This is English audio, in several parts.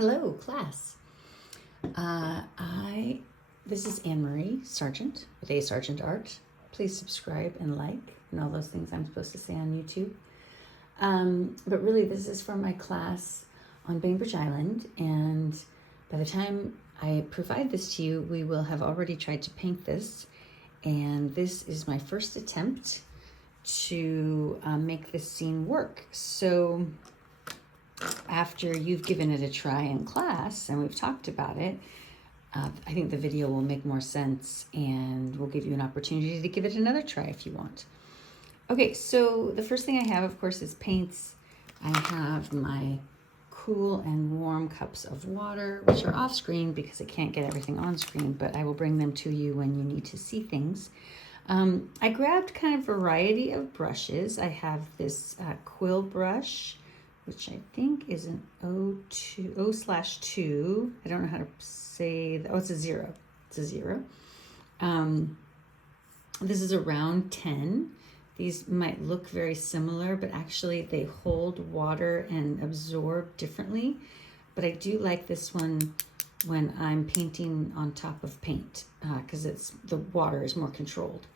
Hello, class. This is Anne-Marie Sargent with ASargentArt. Please subscribe and like and all those things I'm supposed to say on YouTube. But really, this is from my class on Bainbridge Island, and by the time I provide this to you, we will have already tried to paint this, and this is my first attempt to make this scene work. So after you've given it a try in class and we've talked about it, I think the video will make more sense and we'll give you an opportunity to give it another try if you want. Okay, so the first thing I have, of course, is paints. I have my cool and warm cups of water, which are off screen because I can't get everything on screen, but I will bring them to you when you need to see things. I grabbed kind of a variety of brushes. I have this quill brush, which I think is an O/2. I don't know how to say that. Oh, it's a 0. It's a 0. This is a round 10. These might look very similar, but actually they hold water and absorb differently. But I do like this one when I'm painting on top of paint because the water is more controlled.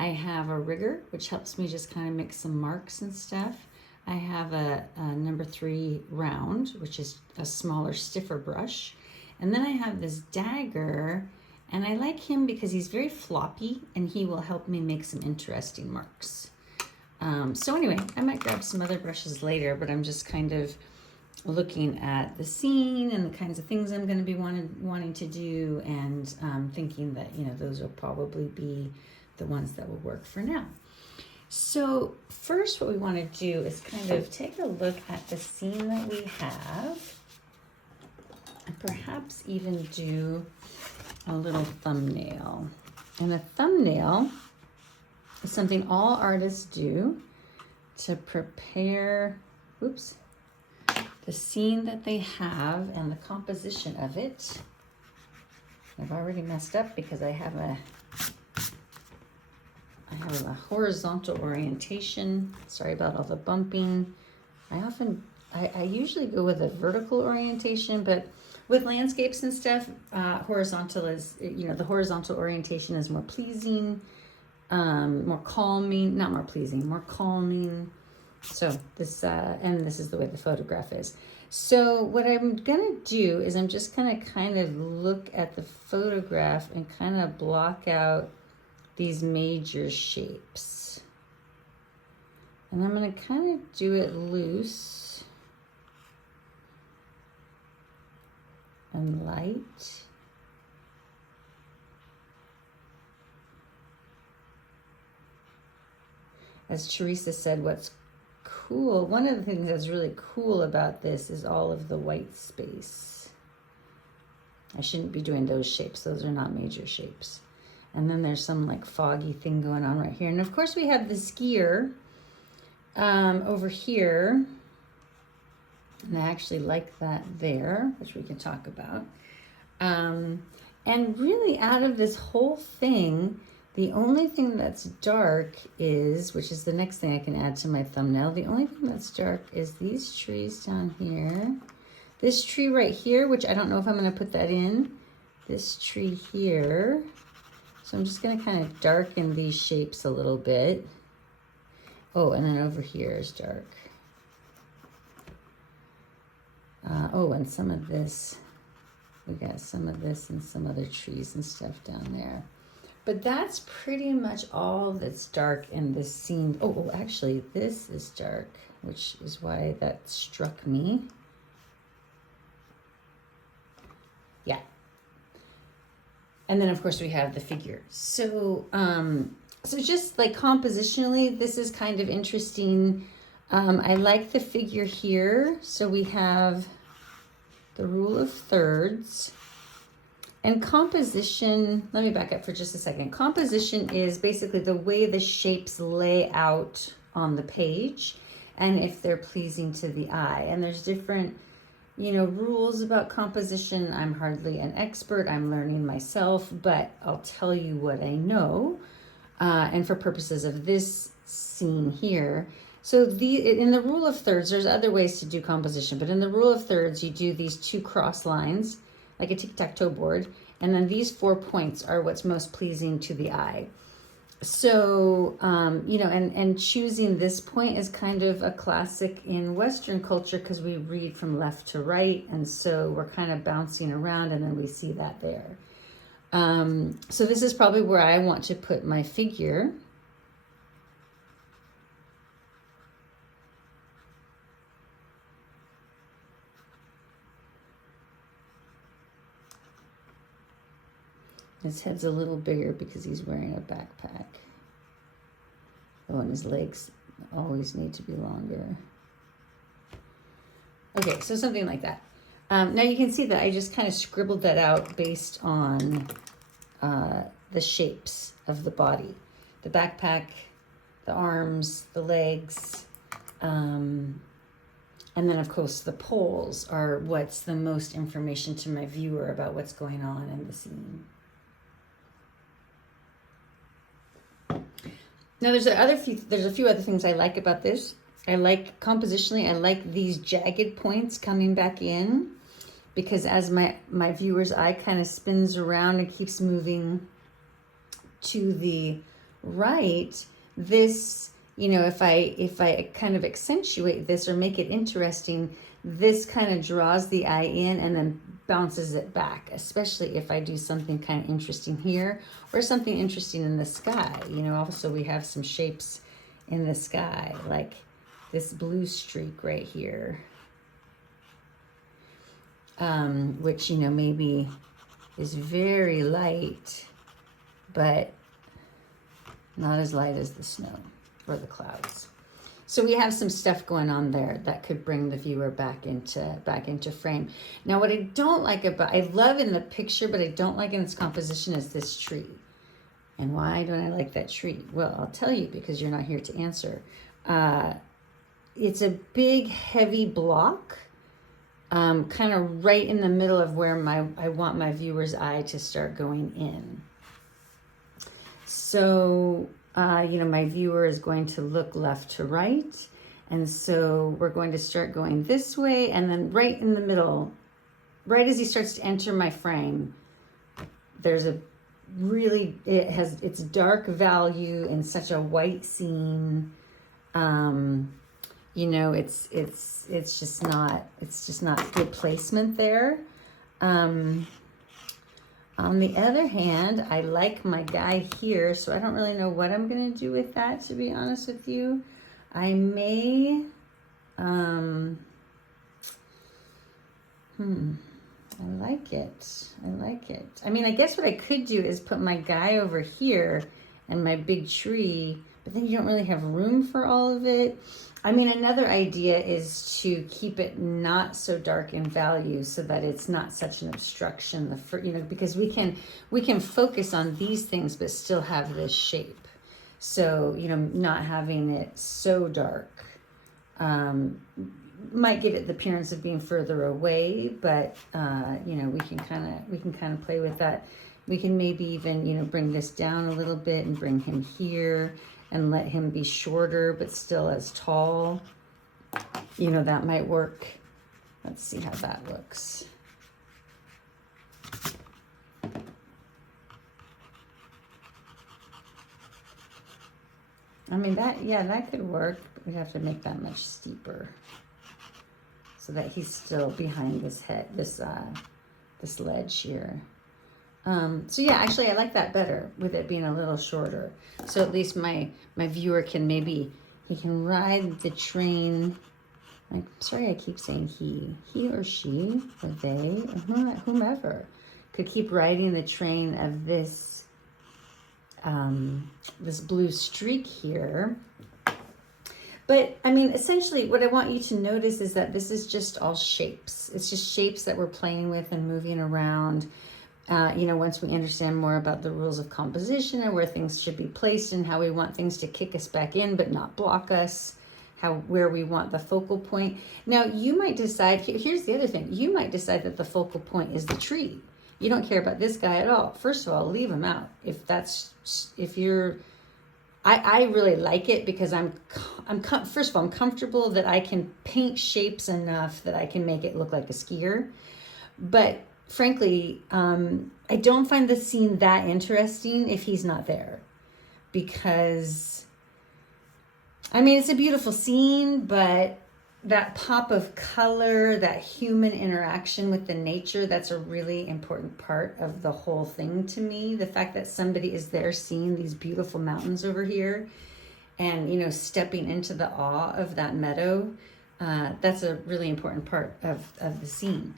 I have a rigger, which helps me just kind of make some marks and stuff. I have a number 3 round, which is a smaller, stiffer brush. And then I have this dagger, and I like him because he's very floppy and he will help me make some interesting marks. So anyway, I might grab some other brushes later, but I'm just kind of looking at the scene and the kinds of things I'm going to be wanting to do, and thinking that, those will probably be the ones that will work for now. So first what we want to do is kind of take a look at the scene that we have and perhaps even do a little thumbnail. And a thumbnail is something all artists do to prepare, the scene that they have and the composition of it. I've already messed up because I have a horizontal orientation. Sorry about all the bumping. I usually go with a vertical orientation, but with landscapes and stuff, horizontal is, the horizontal orientation is more pleasing, more calming, not more pleasing, more calming. So this, and this is the way the photograph is. So what I'm gonna do is I'm just gonna kind of look at the photograph and kind of block out these major shapes. And I'm going to kind of do it loose and light. As Teresa said, what's cool, one of the things that's really cool about this is all of the white space. I shouldn't be doing those shapes. Those are not major shapes. And then there's some like foggy thing going on right here. And of course we have the skier over here. And I actually like that there, which we can talk about. And really out of this whole thing, the only thing that's dark is, which is the next thing I can add to my thumbnail, the only thing that's dark is these trees down here. This tree right here, which I don't know if I'm going to put that in. This tree here. So I'm just going to kind of darken these shapes a little bit. Oh, and then over here is dark. And some of this, we got some of this and some other trees and stuff down there. But that's pretty much all that's dark in this scene. Oh, actually, this is dark, which is why that struck me. Yeah. And then, of course, we have the figure. So, so just like compositionally, this is kind of interesting. I like the figure here. So we have the rule of thirds. And composition, let me back up for just a second. Composition is basically the way the shapes lay out on the page and if they're pleasing to the eye. And there's different rules about composition. I'm hardly an expert. I'm learning myself, but I'll tell you what I know. And for purposes of this scene here, So in the rule of thirds, there's other ways to do composition, but in the rule of thirds, you do these 2 cross lines, like a tic-tac-toe board, and then these 4 points are what's most pleasing to the eye. So, you know, and choosing this point is kind of a classic in Western culture because we read from left to right, and so we're kind of bouncing around, and then we see that there. So this is probably where I want to put my figure. His head's a little bigger because he's wearing a backpack. Oh, and his legs always need to be longer. Okay, so something like that. Now you can see that I just kind of scribbled that out based on the shapes of the body. The backpack, the arms, the legs, and then of course the poles are what's the most information to my viewer about what's going on in the scene. Now there's a few other things I like about this. I like compositionally, I like these jagged points coming back in because as my viewer's eye kind of spins around and keeps moving to the right, this, you know, if I kind of accentuate this or make it interesting, this kind of draws the eye in and then bounces it back, especially if I do something kind of interesting here or something interesting in the sky. You know, also we have some shapes in the sky, like this blue streak right here, which, you know, maybe is very light, but not as light as the snow or the clouds. So we have some stuff going on there that could bring the viewer back into frame. Now, what I don't like about, I love in the picture, but I don't like in its composition is this tree. And why don't I like that tree? Well, I'll tell you because you're not here to answer. It's a big, heavy block, kind of right in the middle of where I want my viewer's eye to start going in. So, you know, my viewer is going to look left to right. And so we're going to start going this way. And then right in the middle, right as he starts to enter my frame, there's a really, it's dark value in such a white scene. You know, it's just not good placement there. On the other hand, I like my guy here, so I don't really know what I'm going to do with that, to be honest with you. I may, I like it. I like it. I mean, I guess what I could do is put my guy over here and my big tree, but then you don't really have room for all of it. I mean, another idea is to keep it not so dark in value so that it's not such an obstruction, you know, because we can focus on these things but still have this shape. So, you know, not having it so dark might give it the appearance of being further away, but you know, we can kind of play with that. We can maybe even, you know, bring this down a little bit and bring him here and let him be shorter but still as tall. You know, that might work. Let's see how that looks. I mean, that could work, but we have to make that much steeper so that he's still behind this this ledge here. So yeah, actually I like that better with it being a little shorter. So at least my viewer can he can ride the train. I'm sorry I keep saying he or she or they or whomever could keep riding the train of this this blue streak here. But I mean, essentially what I want you to notice is that this is just all shapes. It's just shapes that we're playing with and moving around. You know, once we understand more about the rules of composition and where things should be placed and how we want things to kick us back in but not block us, where we want the focal point. Now, you might decide, here's the other thing, you might decide that the focal point is the tree. You don't care about this guy at all. First of all, leave him out. If you're I really like it because first of all, I'm comfortable that I can paint shapes enough that I can make it look like a skier. But frankly, I don't find the scene that interesting if he's not there, because I mean, it's a beautiful scene, but that pop of color, that human interaction with the nature, that's a really important part of the whole thing to me. The fact that somebody is there seeing these beautiful mountains over here and, you know, stepping into the awe of that meadow, that's a really important part of the scene.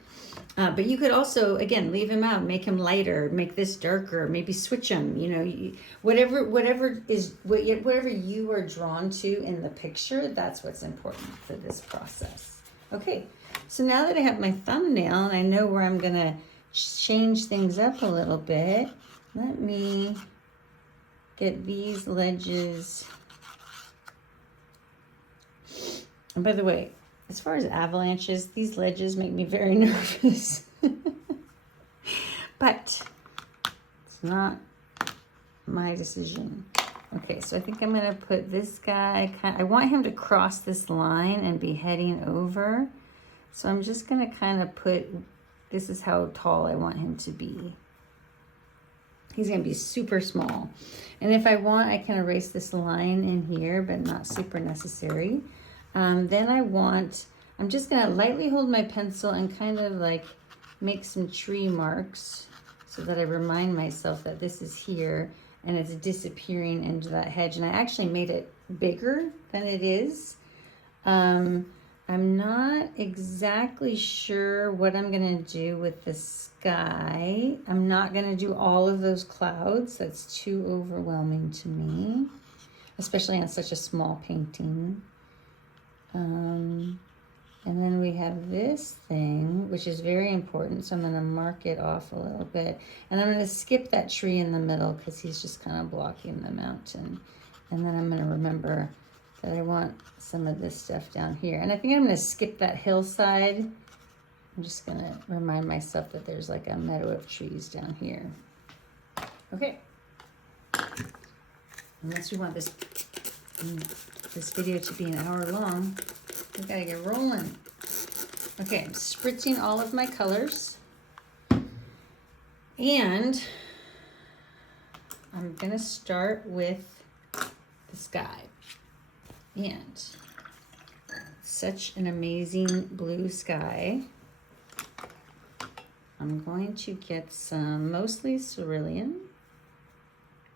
But you could also, again, leave him out, make him lighter, make this darker, maybe switch him, you know, whatever you are drawn to in the picture, that's what's important for this process. Okay, so now that I have my thumbnail and I know where I'm gonna change things up a little bit, let me get these ledges. And by the way, as far as avalanches, these ledges make me very nervous. But it's not my decision. Okay, so I think I'm gonna put this guy, I want him to cross this line and be heading over. So I'm just gonna kind of put, this is how tall I want him to be. He's gonna be super small. And if I want, I can erase this line in here, but not super necessary. Then I'm just gonna lightly hold my pencil and kind of like make some tree marks so that I remind myself that this is here and it's disappearing into that hedge. And I actually made it bigger than it is. I'm not exactly sure what I'm gonna do with the sky. I'm not gonna do all of those clouds. That's too overwhelming to me, especially on such a small painting. And then we have this thing, which is very important. So I'm going to mark it off a little bit. And I'm going to skip that tree in the middle because he's just kind of blocking the mountain. And then I'm going to remember that I want some of this stuff down here. And I think I'm going to skip that hillside. I'm just going to remind myself that there's like a meadow of trees down here. Okay. Unless we want this video to be an hour long, we gotta get rolling. Okay, I'm spritzing all of my colors, and I'm gonna start with the sky. And such an amazing blue sky. I'm going to get some mostly cerulean,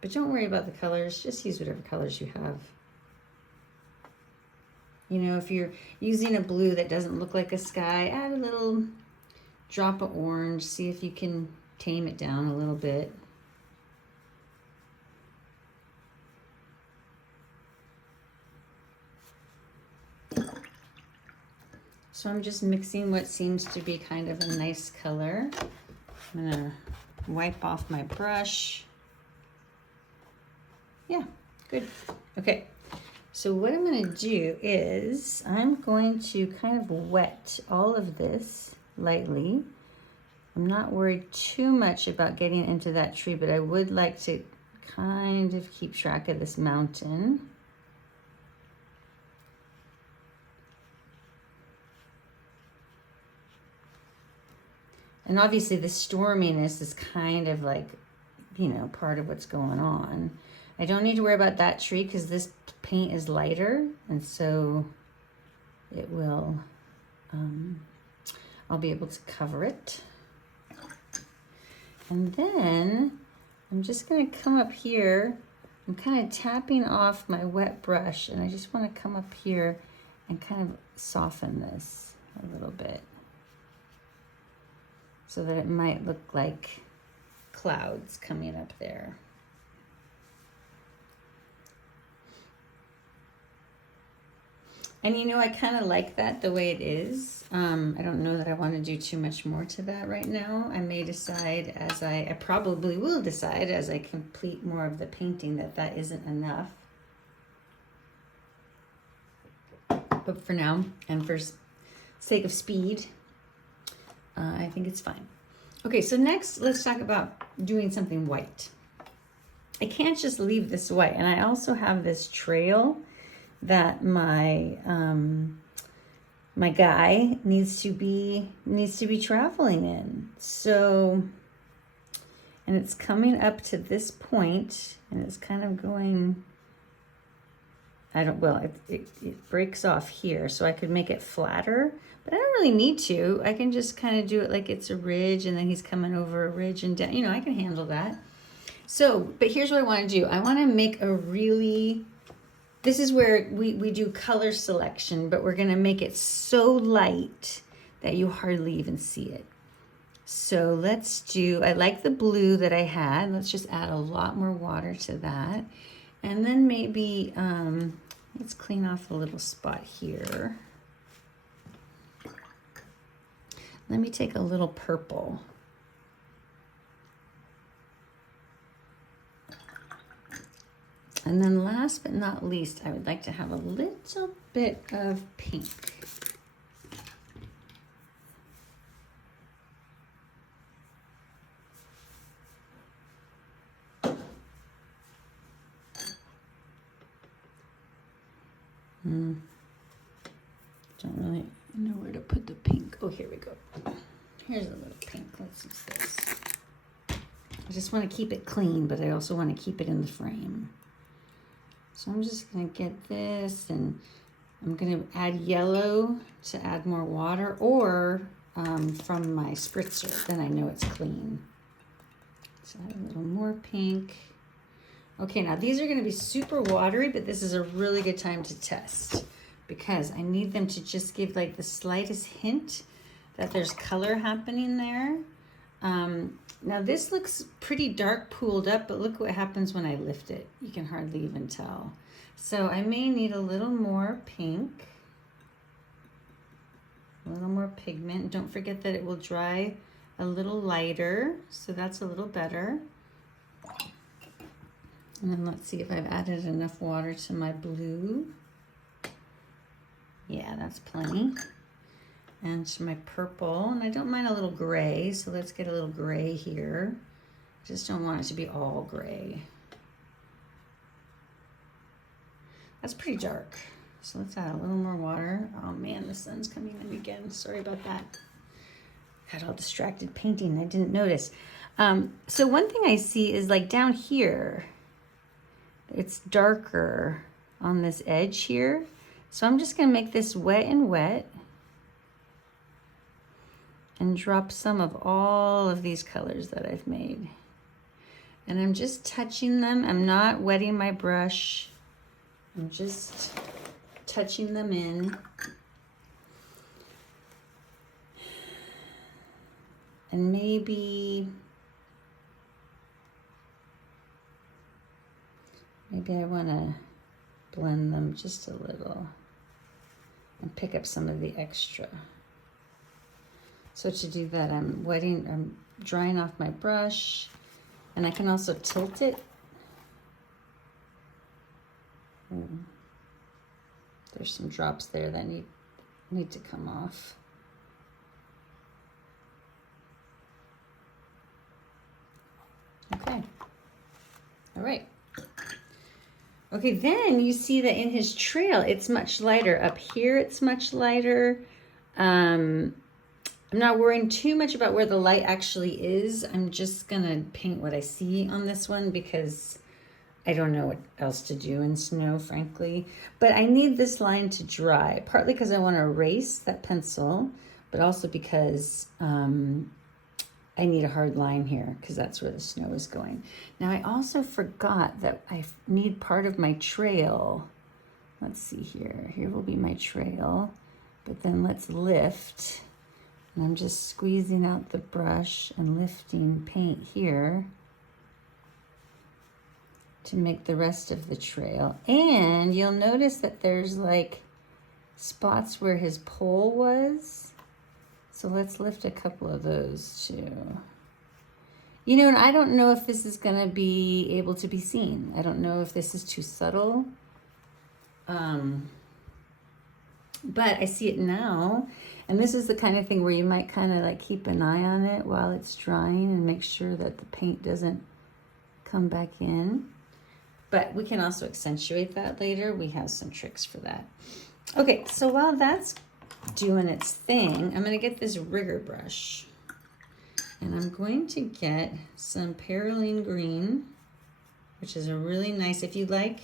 but don't worry about the colors, just use whatever colors you have. You know, if you're using a blue that doesn't look like a sky, add a little drop of orange. See if you can tame it down a little bit. So I'm just mixing what seems to be kind of a nice color. I'm gonna wipe off my brush. Yeah, good. Okay. So what I'm going to do is I'm going to kind of wet all of this lightly. I'm not worried too much about getting into that tree, but I would like to kind of keep track of this mountain. And obviously the storminess is kind of like, you know, part of what's going on. I don't need to worry about that tree because this paint is lighter, and so it will, I'll be able to cover it. And then I'm just going to come up here. I'm kind of tapping off my wet brush, and I just want to come up here and kind of soften this a little bit so that it might look like clouds coming up there. And you know, I kind of like that the way it is. I don't know that I want to do too much more to that right now. I may decide as I probably will decide as I complete more of the painting that isn't enough. But for now, and for sake of speed, I think it's fine. Okay, so next let's talk about doing something white. I can't just leave this white. And I also have this trail that my my guy needs to be traveling in. So, and it's coming up to this point, and it's kind of going, it breaks off here, so I could make it flatter, but I don't really need to. I can just kind of do it like it's a ridge, and then he's coming over a ridge and down. You know, I can handle that. So, but here's what I want to do. I want to make a really, this is where we do color selection, but we're going to make it so light that you hardly even see it. So let's do, I like the blue that I had. Let's just add a lot more water to that. And then maybe, let's clean off a little spot here. Let me take a little purple. And then last but not least, I would like to have a little bit of pink. Don't really know where to put the pink. Oh, here we go. Here's a little pink. Let's use this. I just want to keep it clean, but I also want to keep it in the frame. So I'm just going to get this, and I'm going to add yellow to add more water, or from my spritzer, then I know it's clean. So add a little more pink. Okay, now these are going to be super watery, but this is a really good time to test because I need them to just give like the slightest hint that there's color happening there. Now this looks pretty dark pooled up, but look what happens when I lift it. You can hardly even tell. So I may need a little more pink, a little more pigment. Don't forget that it will dry a little lighter, so that's a little better. And then let's see if I've added enough water to my blue. Yeah, that's plenty. And to my purple, and I don't mind a little gray, so let's get a little gray here. Just don't want it to be all gray. That's pretty dark. So let's add a little more water. Oh man, the sun's coming in again. Sorry about that. Got all distracted painting, I didn't notice. So one thing I see is like down here, it's darker on this edge here. So I'm just gonna make this wet and wet and drop some of all of these colors that I've made. And I'm just touching them. I'm not wetting my brush. I'm just touching them in. And maybe I want to blend them just a little and pick up some of the extra. So to do that, I'm drying off my brush, and I can also tilt it. There's some drops there that need to come off. Okay. All right. Okay, then you see that in his trail, it's much lighter. Up here, it's much lighter. I'm not worrying too much about where the light actually is. I'm just gonna paint what I see on this one because I don't know what else to do in snow, frankly. But I need this line to dry, partly because I want to erase that pencil, but also because I need a hard line here because that's where the snow is going. Now I also forgot that I need part of my trail. Let's see here. Here will be my trail, but then let's lift. And I'm just squeezing out the brush and lifting paint here to make the rest of the trail. And you'll notice that there's like spots where his pole was. So let's lift a couple of those too. You know, and I don't know if this is gonna be able to be seen. I don't know if this is too subtle. But I see it now. And this is the kind of thing where you might kind of like keep an eye on it while it's drying and make sure that the paint doesn't come back in. But we can also accentuate that later. We have some tricks for that. Okay, so while that's doing its thing, I'm gonna get this rigger brush. And I'm going to get some Perylene Green, which is a really nice, if you like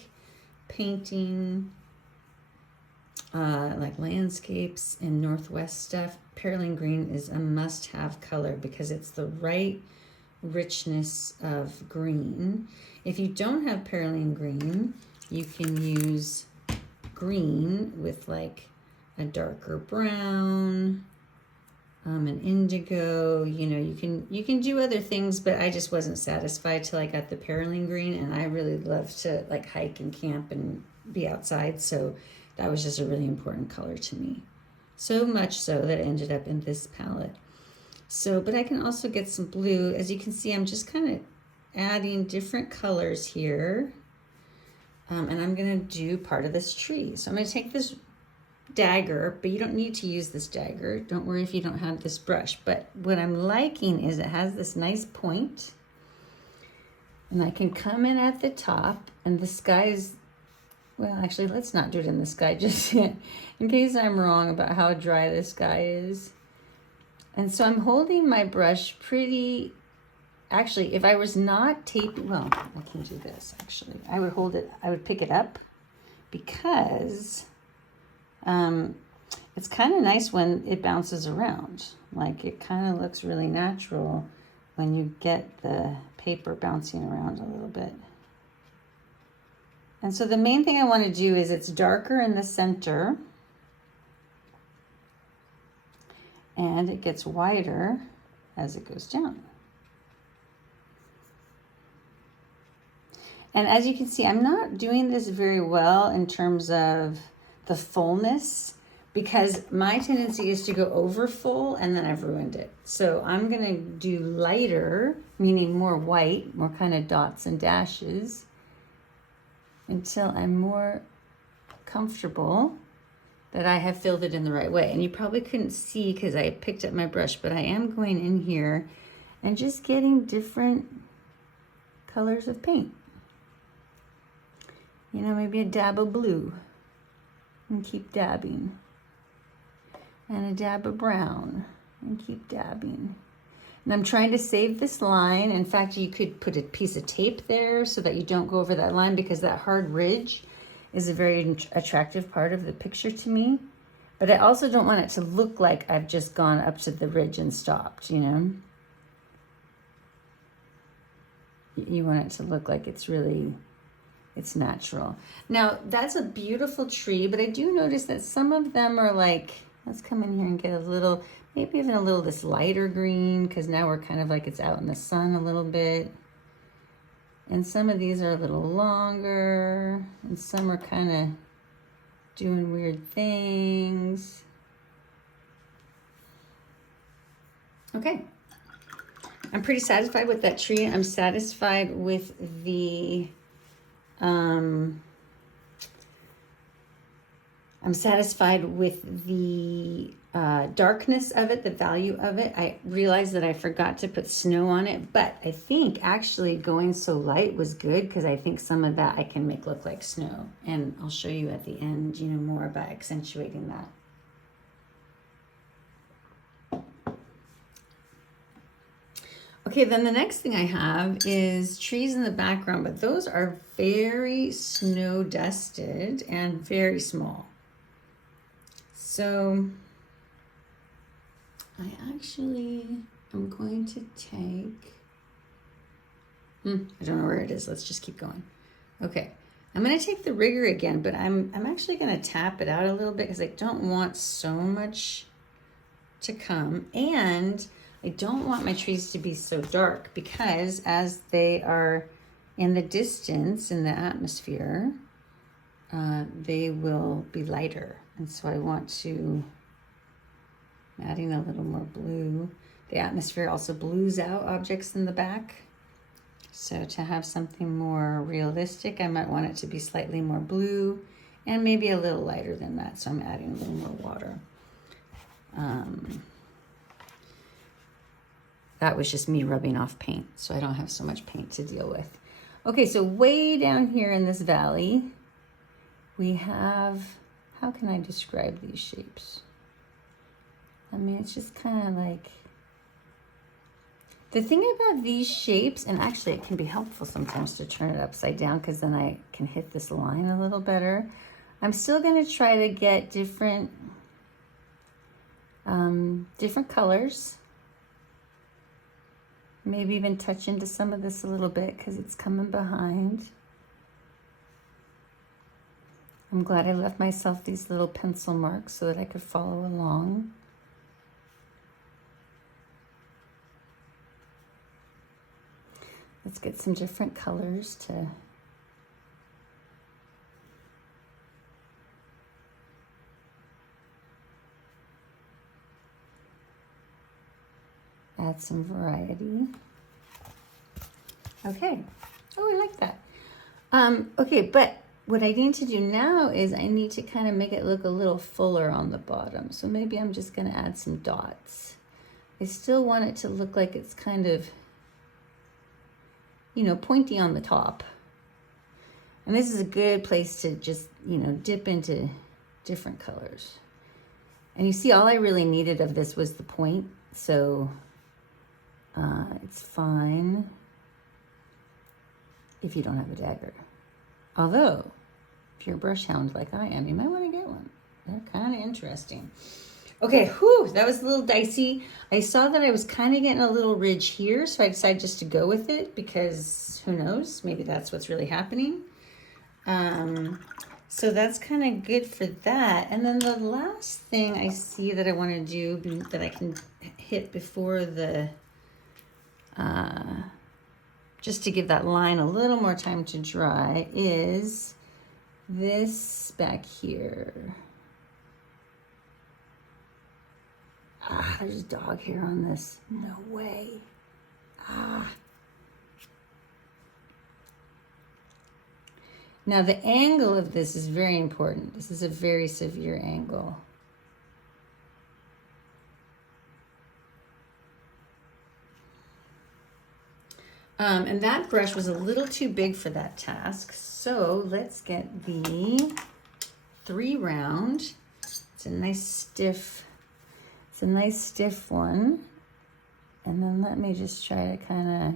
painting like landscapes and Northwest stuff, Perylene Green is a must-have color because it's the right richness of green. If you don't have Perylene Green, you can use green with like a darker brown, an indigo. You know, you can do other things, but I just wasn't satisfied till I got the Perylene Green, and I really love to like hike and camp and be outside, so that was just a really important color to me. So much so that it ended up in this palette. So, but I can also get some blue. As you can see, I'm just kind of adding different colors here. And I'm gonna do part of this tree. So I'm gonna take this dagger, but you don't need to use this dagger. Don't worry if you don't have this brush. But what I'm liking is it has this nice point, and I can come in at the top, and the sky's, well, actually, let's not do it in the sky just yet, in case I'm wrong about how dry the sky is. And so I'm holding my brush pretty, actually, if I was not taping, well, I can do this, actually. I would hold it, I would pick it up, because it's kind of nice when it bounces around. Like, it kind of looks really natural when you get the paper bouncing around a little bit. And so the main thing I want to do is it's darker in the center, and it gets wider as it goes down. And as you can see, I'm not doing this very well in terms of the fullness, because my tendency is to go over full and then I've ruined it. So I'm gonna do lighter, meaning more white, more kind of dots and dashes, until I'm more comfortable that I have filled it in the right way. And you probably couldn't see because I picked up my brush, but I am going in here and just getting different colors of paint. You know, maybe a dab of blue, and keep dabbing. And a dab of brown, and keep dabbing. And I'm trying to save this line. In fact, you could put a piece of tape there so that you don't go over that line, because that hard ridge is a very attractive part of the picture to me. But I also don't want it to look like I've just gone up to the ridge and stopped, you know? You want it to look like it's really, it's natural. Now, that's a beautiful tree, but I do notice that some of them are like, let's come in here and get a little, maybe even a little this lighter green, because now we're kind of like it's out in the sun a little bit. And some of these are a little longer, and some are kind of doing weird things. Okay. I'm pretty satisfied with that tree. I'm satisfied with the, darkness of it, the value of it. I realized that I forgot to put snow on it, but I think actually going so light was good, because I think some of that I can make look like snow. And I'll show you at the end, you know, more about accentuating that. Okay, then the next thing I have is trees in the background, but those are very snow dusted and very small. So I actually am going to take, I don't know where it is. Let's just keep going. Okay, I'm going to take the rigger again, but I'm actually going to tap it out a little bit, because I don't want so much to come. And I don't want my trees to be so dark, because as they are in the distance in the atmosphere, they will be lighter. And so I want to, I'm adding a little more blue. The atmosphere also blues out objects in the back. So to have something more realistic, I might want it to be slightly more blue and maybe a little lighter than that. So I'm adding a little more water. That was just me rubbing off paint, so I don't have so much paint to deal with. Okay, so way down here in this valley, we have, how can I describe these shapes? I mean, it's just kind of like, the thing about these shapes, and actually it can be helpful sometimes to turn it upside down because then I can hit this line a little better. I'm still going to try to get different colors. Maybe even touch into some of this a little bit because it's coming behind. I'm glad I left myself these little pencil marks so that I could follow along. Let's get some different colors to add some variety. Okay. Oh, I like that. Okay, but what I need to do now is I need to kind of make it look a little fuller on the bottom. So maybe I'm just going to add some dots. I still want it to look like it's kind of, you know, pointy on the top. And this is a good place to just, you know, dip into different colors. And you see, all I really needed of this was the point. So it's fine if you don't have a dagger. Although, if you're a brush hound like I am, you might want to get one. They're kind of interesting. Okay, whew, that was a little dicey. I saw that I was kind of getting a little ridge here, so I decided just to go with it because who knows, maybe that's what's really happening. So that's kind of good for that. And then the last thing I see that I want to do that I can hit before the, just to give that line a little more time to dry, is this back here. Ah, there's dog hair on this. No way. Ah. Now the angle of this is very important. This is a very severe angle. And that brush was a little too big for that task. So let's get the 3 round. It's a nice stiff one. And then let me just try to kind of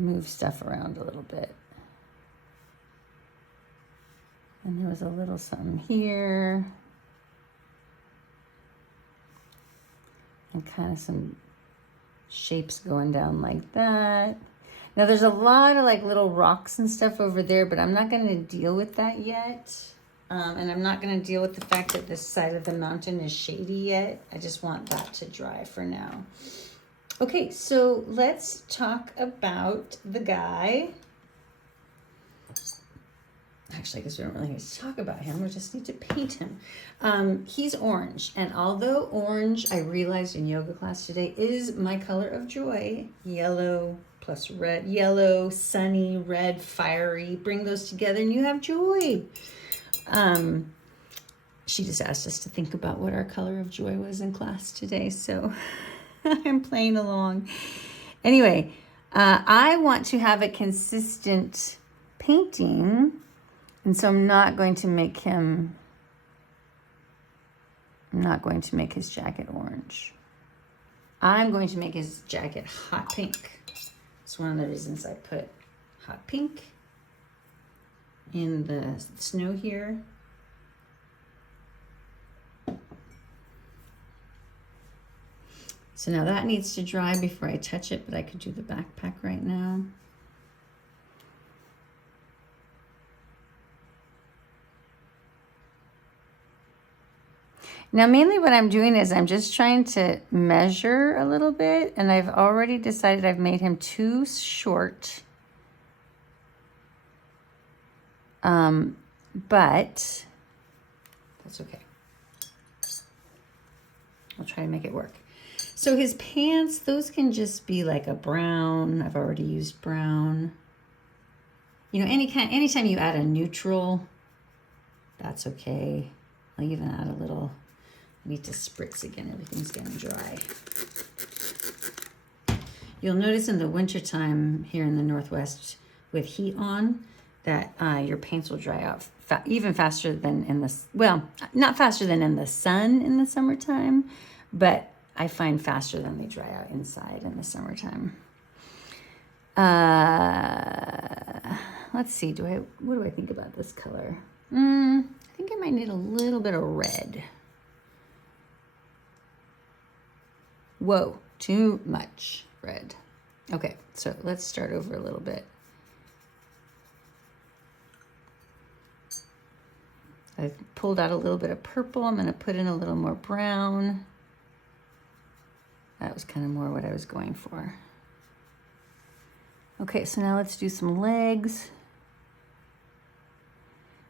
move stuff around a little bit. And there was a little something here. And kind of some shapes going down like that. Now there's a lot of like little rocks and stuff over there, but I'm not going to deal with that yet. And I'm not going to deal with the fact that this side of the mountain is shady yet. I just want that to dry for now. Okay, so let's talk about the guy. Actually, I guess we don't really need to talk about him. We just need to paint him. He's orange. And although orange, I realized in yoga class today, is my color of joy. Yellow plus red. Yellow, sunny, red, fiery. Bring those together and you have joy. She just asked us to think about what our color of joy was in class today. So I'm playing along. Anyway, I want to have a consistent painting. And so I'm not going to make his jacket orange. I'm going to make his jacket hot pink. It's one of the reasons I put hot pink in the snow here. So now that needs to dry before I touch it, but I could do the backpack right now. Now, mainly what I'm doing is I'm just trying to measure a little bit, and I've already decided I've made him too short. But that's okay. I'll try to make it work. So his pants, those can just be like a brown. I've already used brown. You know, anytime you add a neutral, that's okay. I'll even add a little. I need to spritz again. Everything's getting dry. You'll notice in the wintertime here in the Northwest with heat on that your paints will dry out even faster than in the, well, not faster than in the sun in the summertime, but I find faster than they dry out inside in the summertime. Let's see, what do I think about this color? I think I might need a little bit of red. Whoa, too much red. Okay, so let's start over a little bit. I've pulled out a little bit of purple. I'm gonna put in a little more brown. That was kind of more what I was going for. Okay, so now let's do some legs.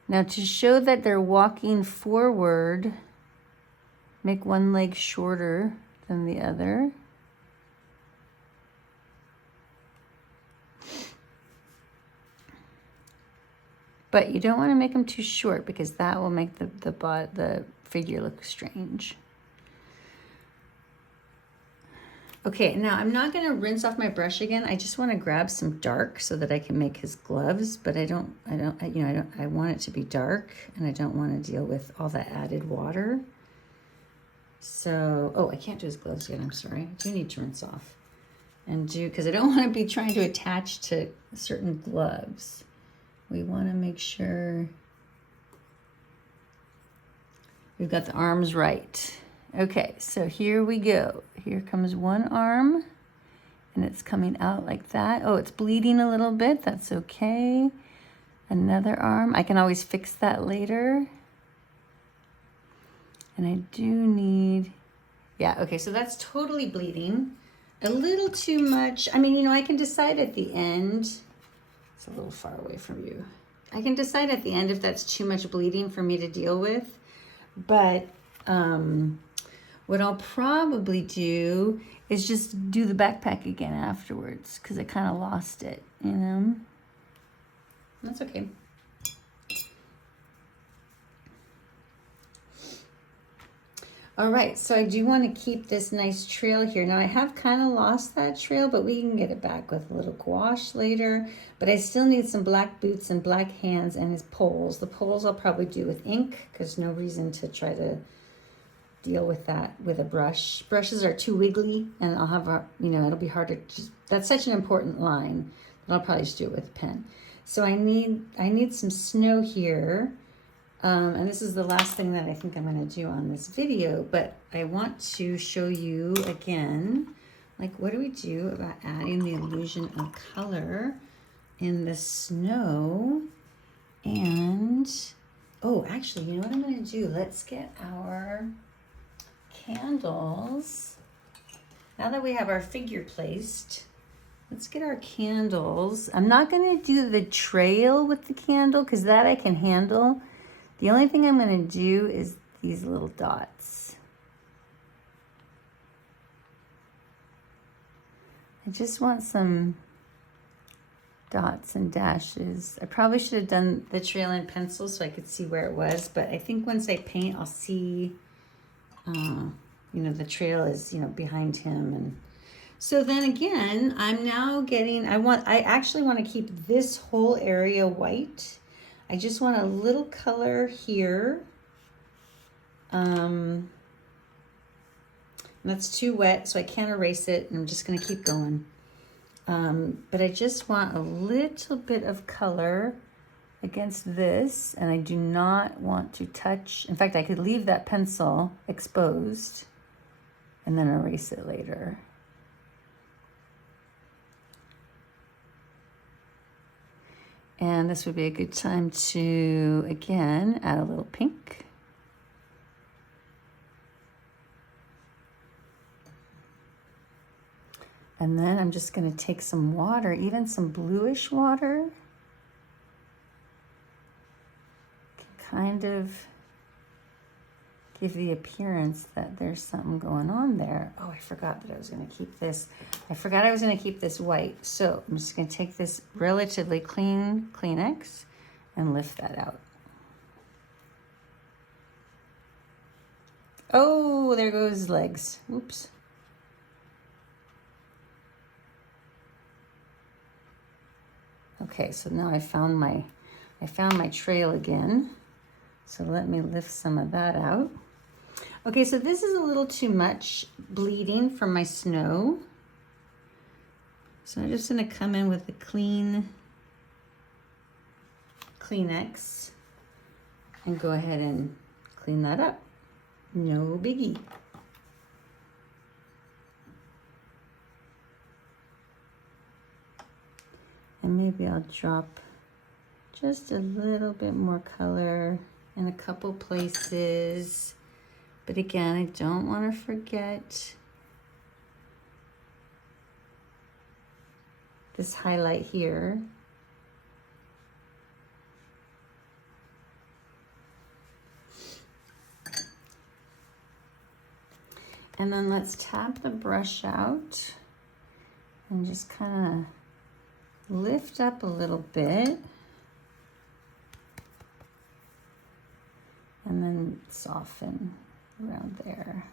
Now to show that they're walking forward, make one leg shorter than the other. But you don't want to make them too short because that will make the figure look strange. Okay, now I'm not going to rinse off my brush again. I just want to grab some dark so that I can make his gloves, but I want it to be dark and I don't want to deal with all that added water. So, oh, I can't do his gloves yet. I'm sorry. I do need to rinse off because I don't want to be trying to attach to certain gloves. We want to make sure we've got the arms right. Okay, so here we go. Here comes one arm, and it's coming out like that. Oh, it's bleeding a little bit. That's okay. Another arm. I can always fix that later. And I do need, yeah, okay, so that's totally bleeding. A little too much. I mean, I can decide at the end. It's a little far away from you. I can decide at the end if that's too much bleeding for me to deal with. But what I'll probably do is just do the backpack again afterwards because I kind of lost it, That's okay. All right, so I do want to keep this nice trail here. Now I have kind of lost that trail, but we can get it back with a little gouache later. But I still need some black boots and black hands and his poles. The poles I'll probably do with ink because no reason to try to deal with that with a brush. Brushes are too wiggly and I'll have it'll be harder to, that's such an important line that I'll probably just do it with a pen. So I need some snow here. And this is the last thing that I think I'm going to do on this video, but I want to show you again, like what do we do about adding the illusion of color in the snow? And, oh, actually, you know what I'm going to do? Let's get our candles. Now that we have our figure placed, let's get our candles. I'm not going to do the trail with the candle because that I can handle. The only thing I'm going to do is these little dots. I just want some dots and dashes. I probably should have done the trail in pencil so I could see where it was, but I think once I paint, I'll see, the trail is, behind him. And so then again, I'm now getting, I actually want to keep this whole area white. I just want a little color here. That's too wet, so I can't erase it. And I'm just going to keep going. But I just want a little bit of color against this. And I do not want to touch. In fact, I could leave that pencil exposed and then erase it later. And this would be a good time to, again, add a little pink. And then I'm just going to take some water, even some bluish water. Can kind of give the appearance that there's something going on there. Oh, I forgot that I was going to keep this. I forgot I was going to keep this white. So I'm just going to take this relatively clean Kleenex and lift that out. Oh, there goes his legs. Oops. Okay, so now I found my trail again. So let me lift some of that out. Okay, so this is a little too much bleeding from my snow. So I'm just gonna come in with a clean Kleenex and go ahead and clean that up. No biggie. And maybe I'll drop just a little bit more color in a couple places. But again, I don't want to forget this highlight here. And then let's tap the brush out and just kind of lift up a little bit. And then soften around there.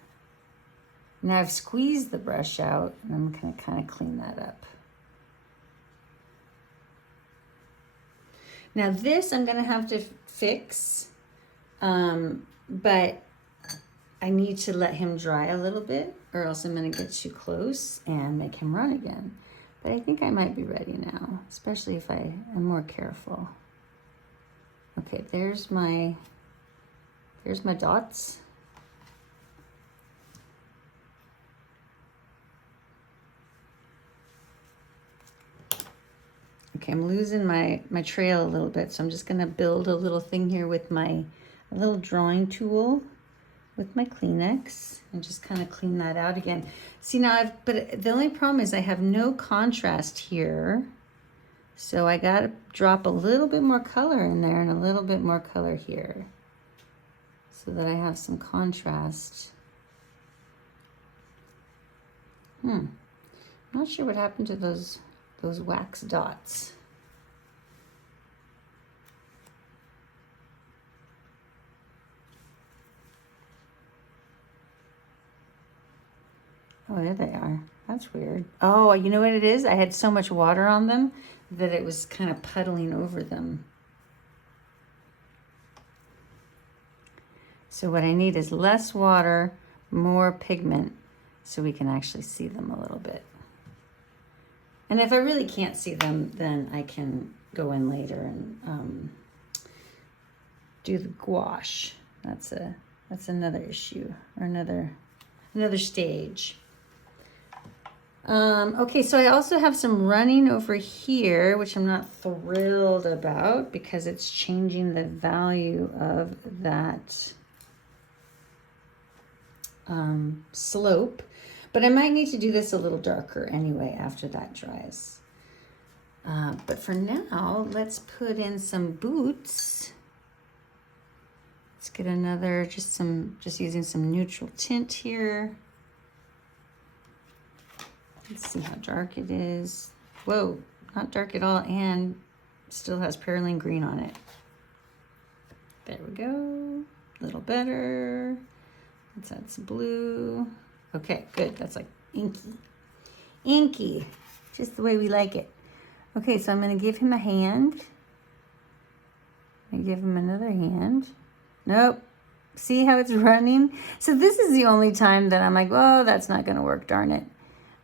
Now I've squeezed the brush out and I'm going to kind of clean that up. Now this I'm going to have to fix, but I need to let him dry a little bit or else I'm going to get too close and make him run again. But I think I might be ready now, especially if I am more careful. Okay, there's my dots. Okay, I'm losing my trail a little bit, so I'm just gonna build a little thing here with a little drawing tool with my Kleenex and just kind of clean that out again. See now, but the only problem is I have no contrast here. So I gotta drop a little bit more color in there and a little bit more color here so that I have some contrast. Not sure what happened to those wax dots. Oh, there they are. That's weird. Oh, you know what it is? I had so much water on them that it was kind of puddling over them. So what I need is less water, more pigment, so we can actually see them a little bit. And if I really can't see them, then I can go in later and do the gouache. That's another issue or another stage. Okay, so I also have some running over here, which I'm not thrilled about because it's changing the value of that slope. But I might need to do this a little darker anyway after that dries. But for now, let's put in some boots. Let's get another, just using some neutral tint here. Let's see how dark it is. Whoa, not dark at all, and still has perylene green on it. There we go, a little better. Let's add some blue. Okay, good, that's like inky. Inky, just the way we like it. Okay, so I'm gonna give him a hand. I give him another hand. Nope, see how it's running? So this is the only time that I'm like, oh, that's not gonna work, darn it.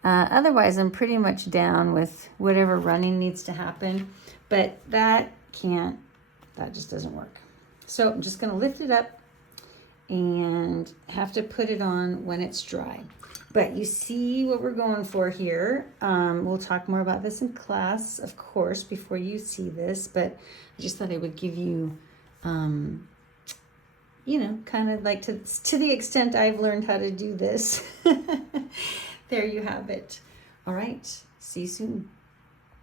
Otherwise, I'm pretty much down with whatever running needs to happen, but that just doesn't work. So I'm just gonna lift it up and have to put it on when it's dry. But you see what we're going for here. We'll talk more about this in class, of course, before you see this, but I just thought I would give you, you know, kind of like to the extent I've learned how to do this. There you have it. All right, see you soon.